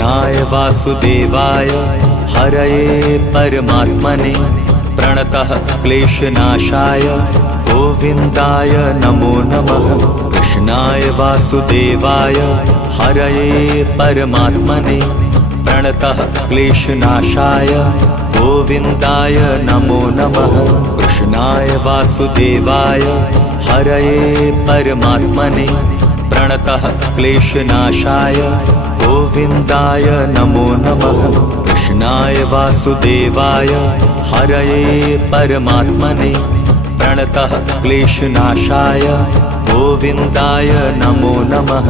कृष्णाय वासुदेवाय हरये परमात्मने प्रणतः क्लेशनाशाय गोविन्दाय नमो नमः। कृष्णाय वासुदेवाय हरये परमात्मने प्रणतः क्लेशनाशाय गोविन्दाय नमो नमः। कृष्णाय वासुदेवाय हरये परमात्मने प्रणतः क्लेशनाशाय गोविन्दाय नमो नमः। कृष्णाय वासुदेवाय हरये परमात्मने प्रणतः क्लेशनाशाय गोविन्दाय नमो नमः।